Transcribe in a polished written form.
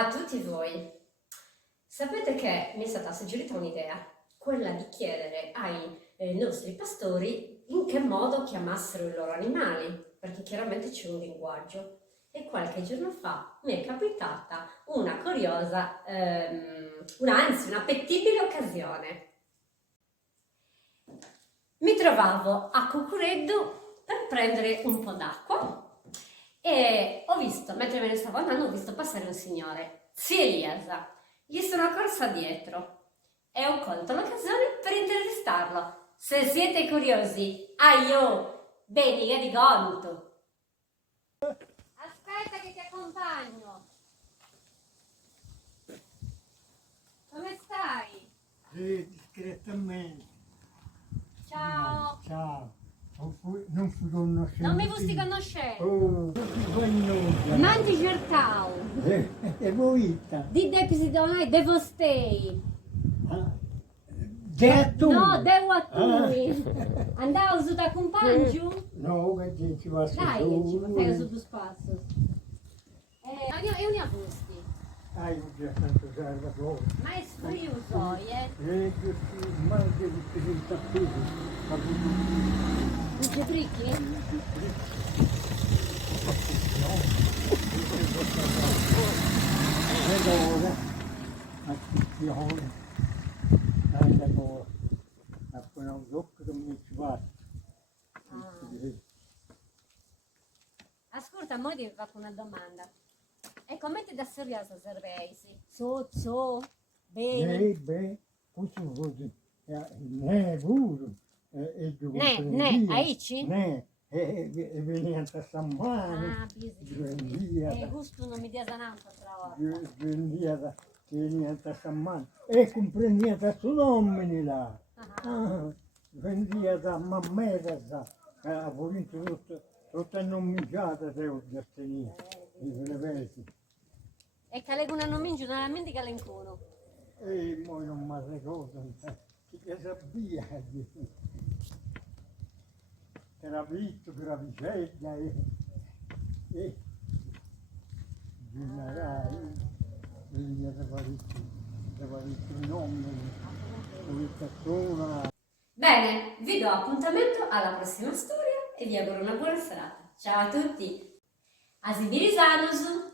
a tutti voi! Sapete che mi è stata suggerita un'idea, quella di chiedere ai nostri pastori in che modo chiamassero i loro animali, perché chiaramente c'è un linguaggio. E qualche giorno fa mi è capitata una curiosa, anzi un'appetibile occasione. Mi trovavo a Cucureddu per prendere un po' d'acqua e ho visto, mentre me ne stavo andando, ho visto passare un signore, zio Eliasa. Gli sono corsa dietro e ho colto l'occasione per intervistarlo. Se siete curiosi, aio, bene, di conto. Aspetta che ti accompagno. Come stai? Discretamente. Ciao. Ciao. Non fi conoscente. Non mi vuoi conoscere? Oh, bagnosa. Manti cercao. E voi? Di depositare devo stay. Detto? No, devo a tu. Andavo su da compagno? No, che gente va su. Dai, che ci fai su due spazio. Io ne ho visti. Io già tanto salvatore. Ma è sfriuso, E che si mangia di presentazione. Dice tricchi? Allora, attenzione. Allora, appena un occhio non mi ci va. Ascolta, mo ti faccio una domanda. E come ti da seriosa serveisi? So, bene. Beh, questo così. Ne, pure. Ne, aici? Ne, e veniva a San Mano. Ah, busy. Vendia, Gusto non mi dia zananza tra ora. veniva a San Mano. E comprendeva da suo nome là. Vendia da mammera, ha voluto tutta nomminata se ho già tenuto. E che leggo una nomingia, non la mente che l'incono. E poi non mi ricordo, che sappia. Era visto per la vicenda e generale, veniva da parecchi nomi, come persona. Bene, vi do appuntamento alla prossima storia e vi auguro una buona serata. Ciao a tutti! Asibirisanus!